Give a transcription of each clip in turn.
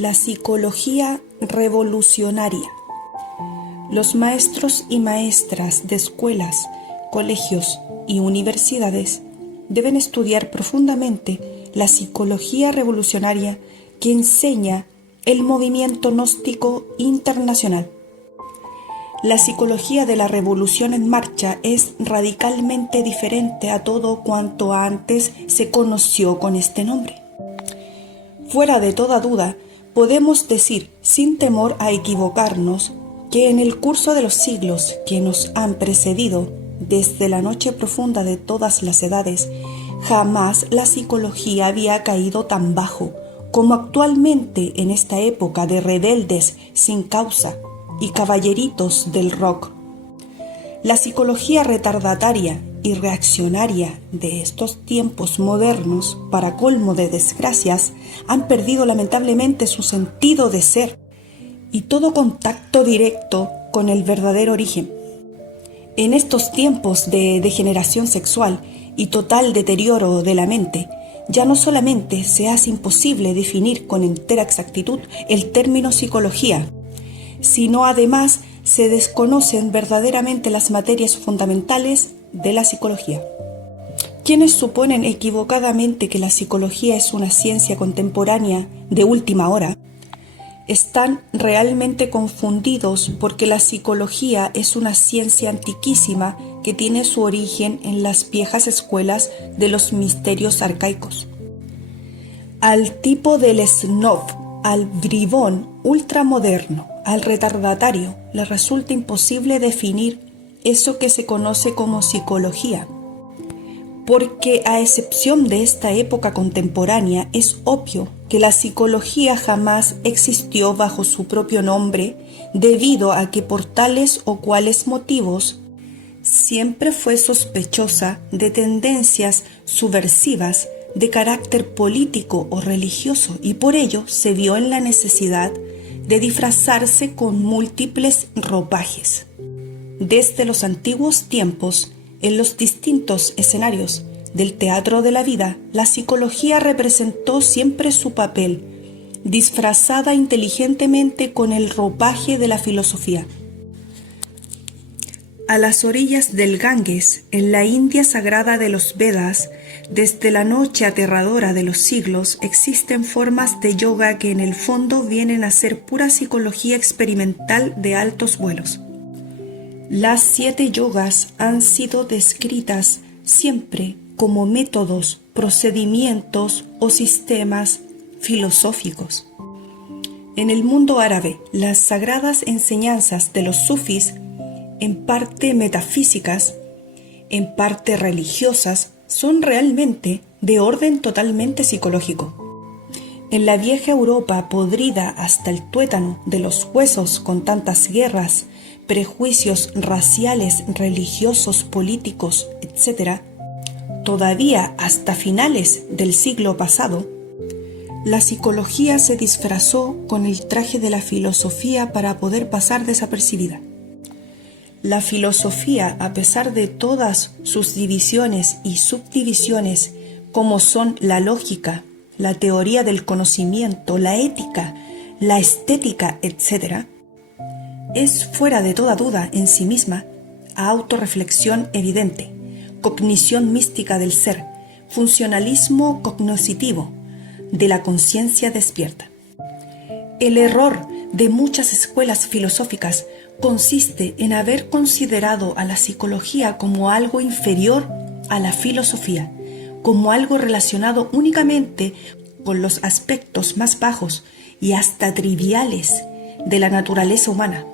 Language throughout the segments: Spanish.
La psicología revolucionaria. Los maestros y maestras de escuelas, colegios y universidades deben estudiar profundamente la psicología revolucionaria que enseña el movimiento gnóstico internacional. La psicología de la revolución en marcha es radicalmente diferente a todo cuanto antes se conoció con este nombre. Fuera de toda duda, podemos decir, sin temor a equivocarnos, que en el curso de los siglos que nos han precedido, desde la noche profunda de todas las edades, jamás la psicología había caído tan bajo como actualmente en esta época de rebeldes sin causa y caballeritos del rock. La psicología retardataria y reaccionaria de estos tiempos modernos, para colmo de desgracias, han perdido lamentablemente su sentido de ser y todo contacto directo con el verdadero origen. En estos tiempos de degeneración sexual y total deterioro de la mente, ya no solamente se hace imposible definir con entera exactitud el término psicología, sino además se desconocen verdaderamente las materias fundamentales de la psicología. Quienes suponen equivocadamente que la psicología es una ciencia contemporánea de última hora, están realmente confundidos porque la psicología es una ciencia antiquísima que tiene su origen en las viejas escuelas de los misterios arcaicos. Al tipo del snob, al bribón ultramoderno, al retardatario, le resulta imposible definir eso que se conoce como psicología, porque a excepción de esta época contemporánea es obvio que la psicología jamás existió bajo su propio nombre debido a que por tales o cuales motivos siempre fue sospechosa de tendencias subversivas de carácter político o religioso y por ello se vio en la necesidad de disfrazarse con múltiples ropajes. Desde los antiguos tiempos, en los distintos escenarios del teatro de la vida, la psicología representó siempre su papel, disfrazada inteligentemente con el ropaje de la filosofía. A las orillas del Ganges, en la India sagrada de los Vedas, desde la noche aterradora de los siglos, existen formas de yoga que en el fondo vienen a ser pura psicología experimental de altos vuelos. Las 7 yogas han sido descritas siempre como métodos, procedimientos o sistemas filosóficos. En el mundo árabe, las sagradas enseñanzas de los sufís, en parte metafísicas, en parte religiosas, son realmente de orden totalmente psicológico. En la vieja Europa podrida hasta el tuétano de los huesos con tantas guerras, prejuicios raciales, religiosos, políticos, etc., todavía hasta finales del siglo pasado, la psicología se disfrazó con el traje de la filosofía para poder pasar desapercibida. La filosofía, a pesar de todas sus divisiones y subdivisiones, como son la lógica, la teoría del conocimiento, la ética, la estética, etc., es fuera de toda duda en sí misma autorreflexión evidente, cognición mística del ser, funcionalismo cognoscitivo de la conciencia despierta. El error de muchas escuelas filosóficas consiste en haber considerado a la psicología como algo inferior a la filosofía, como algo relacionado únicamente con los aspectos más bajos y hasta triviales de la naturaleza humana.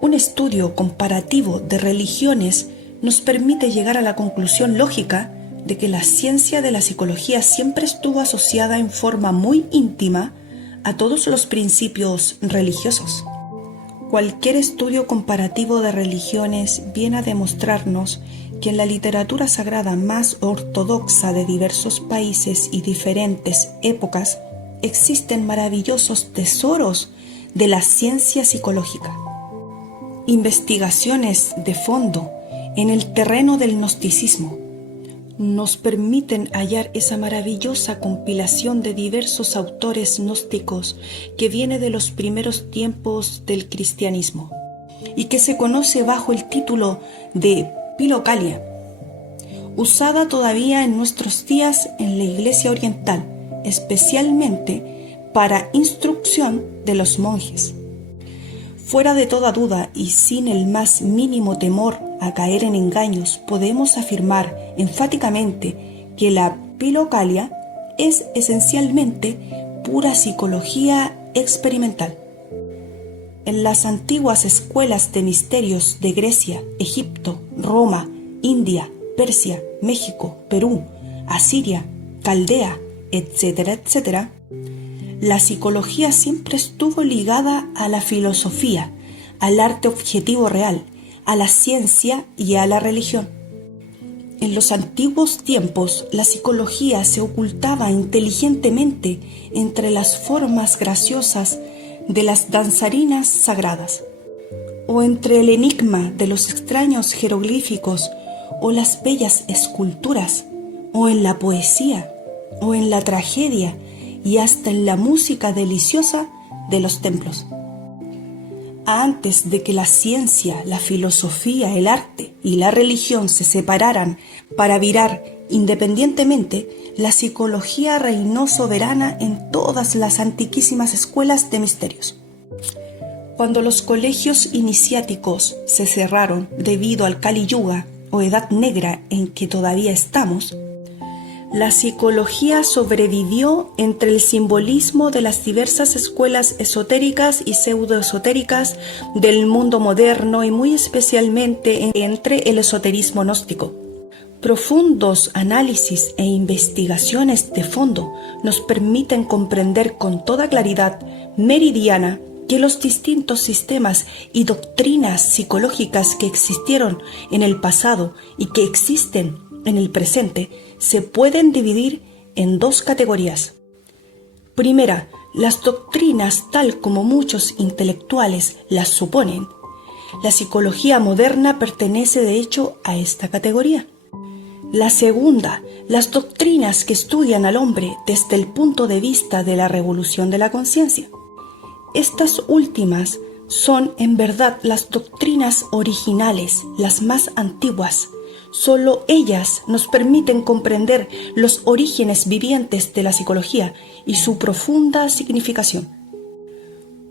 Un estudio comparativo de religiones nos permite llegar a la conclusión lógica de que la ciencia de la psicología siempre estuvo asociada en forma muy íntima a todos los principios religiosos. Cualquier estudio comparativo de religiones viene a demostrarnos que en la literatura sagrada más ortodoxa de diversos países y diferentes épocas existen maravillosos tesoros de la ciencia psicológica. Investigaciones de fondo en el terreno del gnosticismo, nos permiten hallar esa maravillosa compilación de diversos autores gnósticos que viene de los primeros tiempos del cristianismo y que se conoce bajo el título de Philokalia, usada todavía en nuestros días en la Iglesia Oriental, especialmente para instrucción de los monjes. Fuera de toda duda y sin el más mínimo temor a caer en engaños, podemos afirmar enfáticamente que la Philokalia es esencialmente pura psicología experimental. En las antiguas escuelas de misterios de Grecia, Egipto, Roma, India, Persia, México, Perú, Asiria, Caldea, etcétera, etcétera, la psicología siempre estuvo ligada a la filosofía, al arte objetivo real, a la ciencia y a la religión. En los antiguos tiempos, la psicología se ocultaba inteligentemente entre las formas graciosas de las danzarinas sagradas, o entre el enigma de los extraños jeroglíficos o las bellas esculturas, o en la poesía, o en la tragedia, y hasta en la música deliciosa de los templos. Antes de que la ciencia, la filosofía, el arte y la religión se separaran para virar independientemente, la psicología reinó soberana en todas las antiquísimas escuelas de misterios. Cuando los colegios iniciáticos se cerraron debido al Kali Yuga o Edad Negra en que todavía estamos, la psicología sobrevivió entre el simbolismo de las diversas escuelas esotéricas y pseudoesotéricas del mundo moderno y muy especialmente entre el esoterismo gnóstico. Profundos análisis e investigaciones de fondo nos permiten comprender con toda claridad meridiana que los distintos sistemas y doctrinas psicológicas que existieron en el pasado y que existen en el presente se pueden dividir en dos categorías. Primera, las doctrinas tal como muchos intelectuales las suponen. La psicología moderna pertenece de hecho a esta categoría. La segunda, las doctrinas que estudian al hombre desde el punto de vista de la revolución de la conciencia. Estas últimas son en verdad las doctrinas originales, las más antiguas. Solo ellas nos permiten comprender los orígenes vivientes de la psicología y su profunda significación.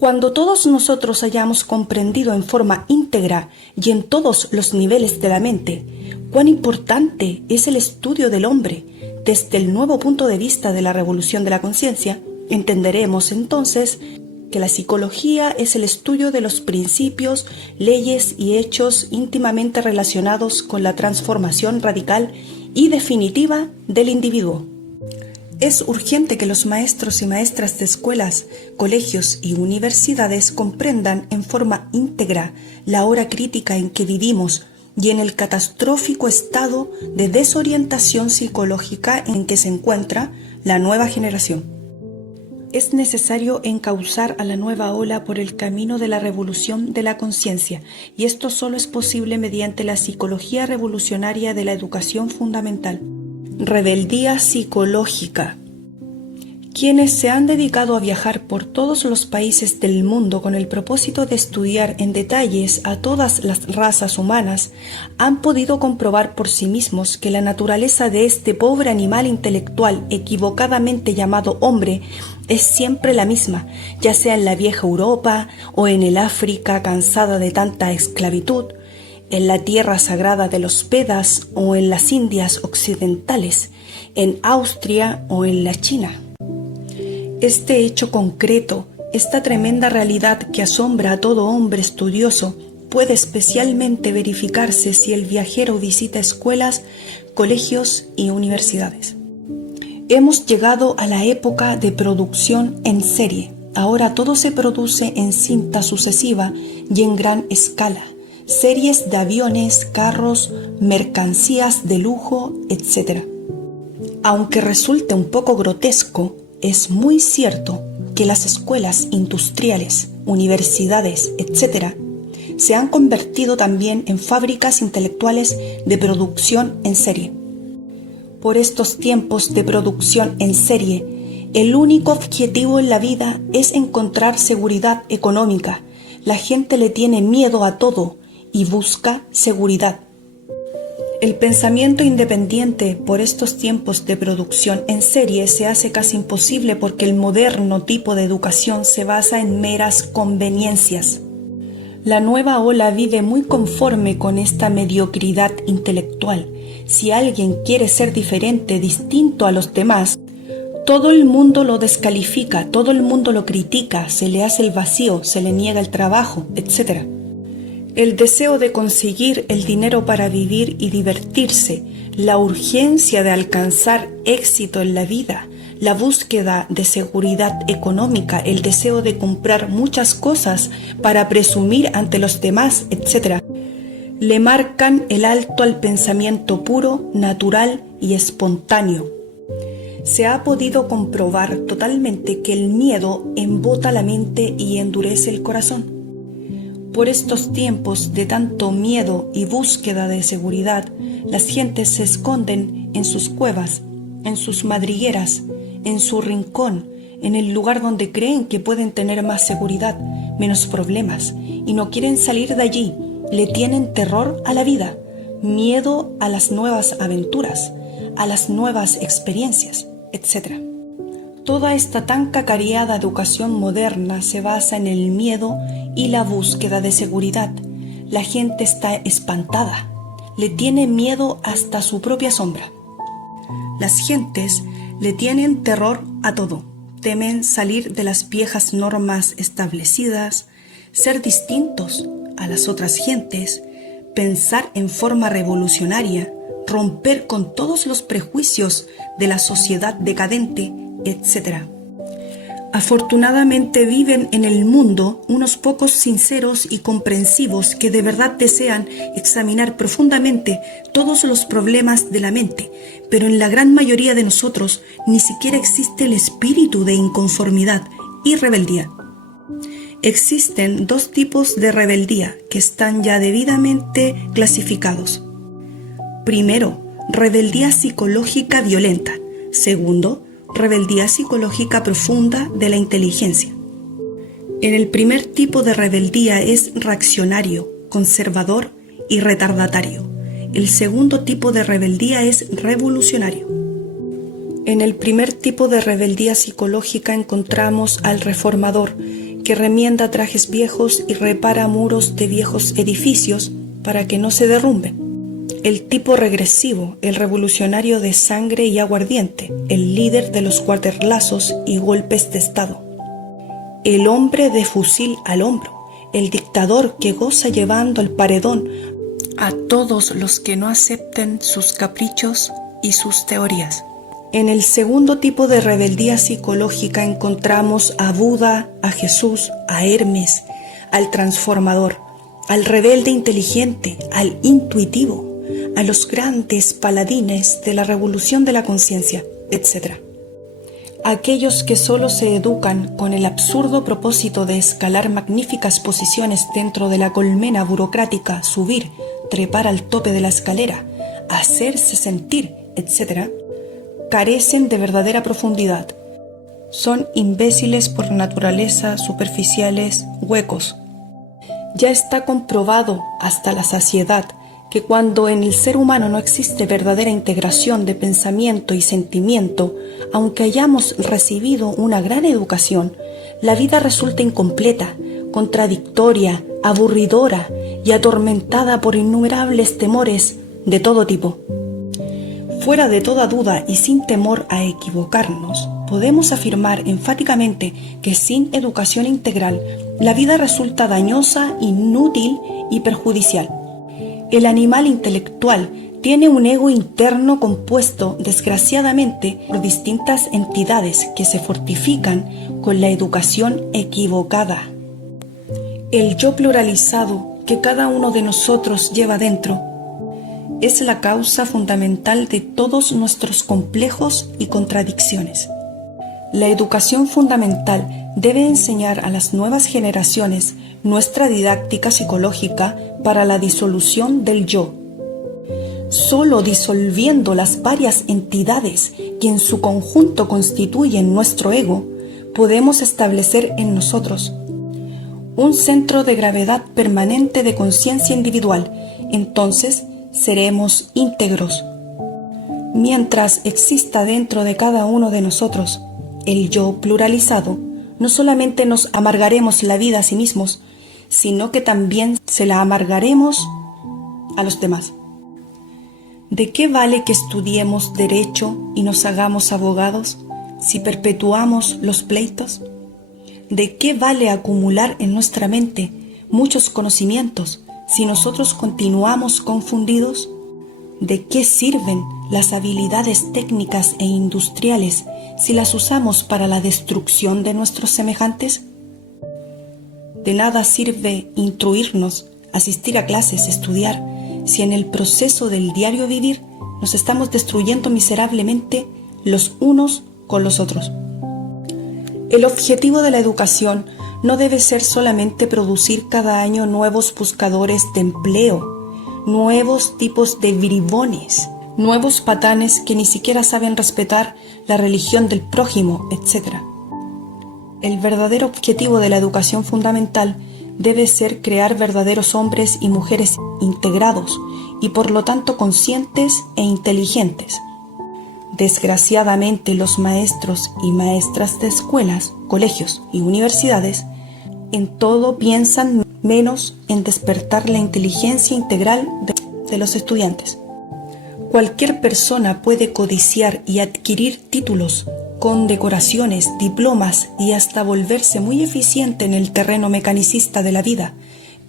Cuando todos nosotros hayamos comprendido en forma íntegra y en todos los niveles de la mente cuán importante es el estudio del hombre desde el nuevo punto de vista de la revolución de la conciencia, entenderemos entonces que la psicología es el estudio de los principios, leyes y hechos íntimamente relacionados con la transformación radical y definitiva del individuo. Es urgente que los maestros y maestras de escuelas, colegios y universidades comprendan en forma íntegra la hora crítica en que vivimos y en el catastrófico estado de desorientación psicológica en que se encuentra la nueva generación. Es necesario encauzar a la nueva ola por el camino de la revolución de la conciencia, y esto solo es posible mediante la psicología revolucionaria de la educación fundamental. Rebeldía psicológica. Quienes se han dedicado a viajar por todos los países del mundo con el propósito de estudiar en detalles a todas las razas humanas han podido comprobar por sí mismos que la naturaleza de este pobre animal intelectual equivocadamente llamado hombre es siempre la misma, ya sea en la vieja Europa o en el África cansada de tanta esclavitud, en la tierra sagrada de los Vedas o en las Indias occidentales, en Austria o en la China. Este hecho concreto, esta tremenda realidad que asombra a todo hombre estudioso, puede especialmente verificarse si el viajero visita escuelas, colegios y universidades. Hemos llegado a la época de producción en serie. Ahora todo se produce en cinta sucesiva y en gran escala. Series de aviones, carros, mercancías de lujo, etc. Aunque resulte un poco grotesco, es muy cierto que las escuelas industriales, universidades, etc., se han convertido también en fábricas intelectuales de producción en serie. Por estos tiempos de producción en serie, el único objetivo en la vida es encontrar seguridad económica. La gente le tiene miedo a todo y busca seguridad. El pensamiento independiente por estos tiempos de producción en serie se hace casi imposible porque el moderno tipo de educación se basa en meras conveniencias. La nueva ola vive muy conforme con esta mediocridad intelectual. Si alguien quiere ser diferente, distinto a los demás, todo el mundo lo descalifica, todo el mundo lo critica, se le hace el vacío, se le niega el trabajo, etc. El deseo de conseguir el dinero para vivir y divertirse, la urgencia de alcanzar éxito en la vida, la búsqueda de seguridad económica, el deseo de comprar muchas cosas para presumir ante los demás, etc., le marcan el alto al pensamiento puro, natural y espontáneo. Se ha podido comprobar totalmente que el miedo embota la mente y endurece el corazón. Por estos tiempos de tanto miedo y búsqueda de seguridad, las gentes se esconden en sus cuevas, en sus madrigueras, en su rincón, en el lugar donde creen que pueden tener más seguridad, menos problemas, y no quieren salir de allí. Le tienen terror a la vida, miedo a las nuevas aventuras, a las nuevas experiencias, etc. Toda esta tan cacareada educación moderna se basa en el miedo y la búsqueda de seguridad. La gente está espantada, le tiene miedo hasta su propia sombra. Las gentes le tienen terror a todo, temen salir de las viejas normas establecidas, ser distintos a las otras gentes, pensar en forma revolucionaria, romper con todos los prejuicios de la sociedad decadente, etc. Afortunadamente viven en el mundo unos pocos sinceros y comprensivos que de verdad desean examinar profundamente todos los problemas de la mente, pero en la gran mayoría de nosotros ni siquiera existe el espíritu de inconformidad y rebeldía. Existen dos tipos de rebeldía que están ya debidamente clasificados. Primero, rebeldía psicológica violenta. Segundo, rebeldía psicológica profunda de la inteligencia. En el primer tipo de rebeldía es reaccionario, conservador y retardatario. El segundo tipo de rebeldía es revolucionario. En el primer tipo de rebeldía psicológica encontramos al reformador, que remienda trajes viejos y repara muros de viejos edificios para que no se derrumben. El tipo regresivo, el revolucionario de sangre y aguardiente, el líder de los cuartelazos y golpes de Estado. El hombre de fusil al hombro, el dictador que goza llevando el paredón a todos los que no acepten sus caprichos y sus teorías. En el segundo tipo de rebeldía psicológica encontramos a Buda, a Jesús, a Hermes, al transformador, al rebelde inteligente, al intuitivo, a los grandes paladines de la revolución de la conciencia, etc. Aquellos que solo se educan con el absurdo propósito de escalar magníficas posiciones dentro de la colmena burocrática, subir, trepar al tope de la escalera, hacerse sentir, etc., carecen de verdadera profundidad. Son imbéciles por naturaleza, superficiales, huecos. Ya está comprobado hasta la saciedad que cuando en el ser humano no existe verdadera integración de pensamiento y sentimiento, aunque hayamos recibido una gran educación, la vida resulta incompleta, contradictoria, aburridora y atormentada por innumerables temores de todo tipo. Fuera de toda duda y sin temor a equivocarnos, podemos afirmar enfáticamente que sin educación integral, la vida resulta dañosa, inútil y perjudicial. El animal intelectual tiene un ego interno compuesto, desgraciadamente, por distintas entidades que se fortifican con la educación equivocada. El yo pluralizado que cada uno de nosotros lleva dentro es la causa fundamental de todos nuestros complejos y contradicciones. La educación fundamental debe enseñar a las nuevas generaciones nuestra didáctica psicológica para la disolución del yo. Solo disolviendo las varias entidades que en su conjunto constituyen nuestro ego, podemos establecer en nosotros un centro de gravedad permanente de conciencia individual. Entonces seremos íntegros. Mientras exista dentro de cada uno de nosotros el yo pluralizado, no solamente nos amargaremos la vida a sí mismos, sino que también se la amargaremos a los demás. ¿De qué vale que estudiemos derecho y nos hagamos abogados si perpetuamos los pleitos? ¿De qué vale acumular en nuestra mente muchos conocimientos si nosotros continuamos confundidos? ¿De qué sirven las habilidades técnicas e industriales si las usamos para la destrucción de nuestros semejantes? De nada sirve instruirnos, asistir a clases, estudiar, si en el proceso del diario vivir nos estamos destruyendo miserablemente los unos con los otros. El objetivo de la educación no debe ser solamente producir cada año nuevos buscadores de empleo, nuevos tipos de bribones, nuevos patanes que ni siquiera saben respetar la religión del prójimo, etc. El verdadero objetivo de la educación fundamental debe ser crear verdaderos hombres y mujeres integrados y por lo tanto conscientes e inteligentes. Desgraciadamente, los maestros y maestras de escuelas, colegios y universidades en todo piensan menos en despertar la inteligencia integral de los estudiantes. Cualquier persona puede codiciar y adquirir títulos, condecoraciones, diplomas y hasta volverse muy eficiente en el terreno mecanicista de la vida,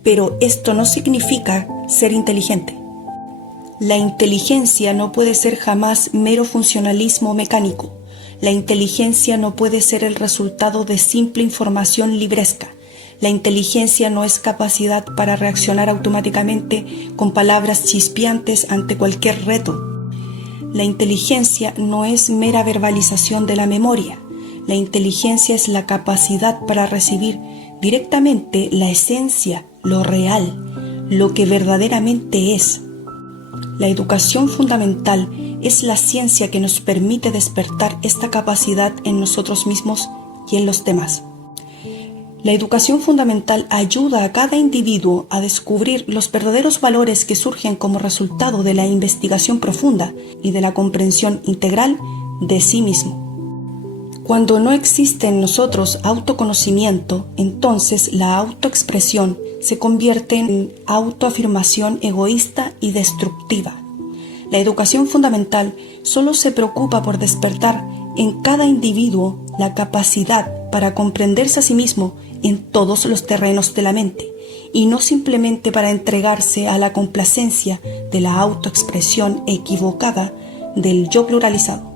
pero esto no significa ser inteligente. La inteligencia no puede ser jamás mero funcionalismo mecánico. La inteligencia no puede ser el resultado de simple información libresca. La inteligencia no es capacidad para reaccionar automáticamente con palabras chispeantes ante cualquier reto. La inteligencia no es mera verbalización de la memoria. La inteligencia es la capacidad para recibir directamente la esencia, lo real, lo que verdaderamente es. La educación fundamental es la ciencia que nos permite despertar esta capacidad en nosotros mismos y en los demás. La educación fundamental ayuda a cada individuo a descubrir los verdaderos valores que surgen como resultado de la investigación profunda y de la comprensión integral de sí mismo. Cuando no existe en nosotros autoconocimiento, entonces la autoexpresión se convierte en autoafirmación egoísta y destructiva. La educación fundamental solo se preocupa por despertar en cada individuo la capacidad para comprenderse a sí mismo en todos los terrenos de la mente, y no simplemente para entregarse a la complacencia de la autoexpresión equivocada del yo pluralizado.